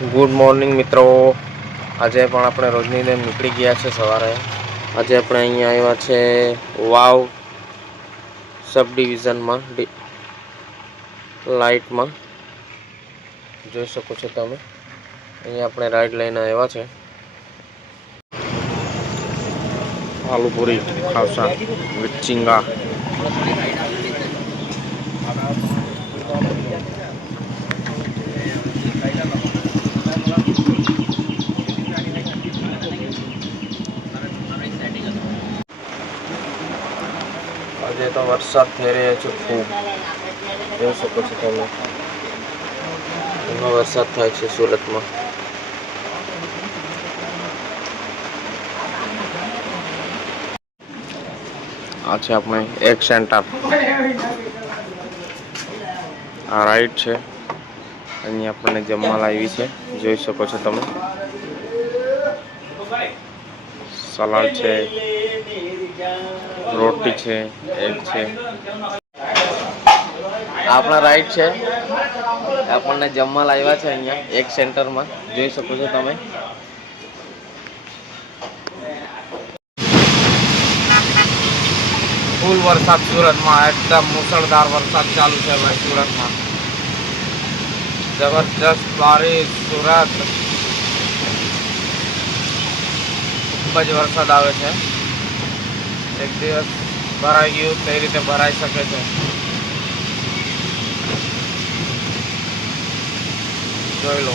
Good morning મિત્રો। આજે પણ આપણે રોજની જેમ નીકળી ગયા છે સવારે। આજે આપણે અહીંયા આવ્યા છે વાવ સબ ડિવિઝનમાં લાઇટમાં જોઈ શકો છો તમે। અહીંયા આપણે રાઈડ લઈને આવ્યા છે। આલુપુરી ખાવસા વિથ ચીંગા। આજે તો વરસાદ થઈ રહ્યો છે ખૂબ, જોઈ શકો છો તમે। એમાં વરસાદ થાય છે સુરતમાં। આ છે આપણે એક સેન્ટર, આ રાઈડ છે। અહીંયા આપણને જમવા લાવી છે, જોઈ શકો છો તમે। સલાડ છે, રોટી છે, એગ છે। આપણા રાઈડ છે, આપણને જમવા લાવ્યા છે અહીંયા એક સેન્ટરમાં, જોઈ શકો છો તમે। ફૂલ વરસાદ સુરતમાં, એકદમ મુસળધાર વરસાદ ચાલુ છે ભાઈ સુરતમાં। જબરજસ્ત બારિશ સુરત, ખૂબ જ વરસાદ આવે છે। એક દિવસ ભરાઈ ગયું તે રીતે ભરાઈ શકે છે, જોઈ લો।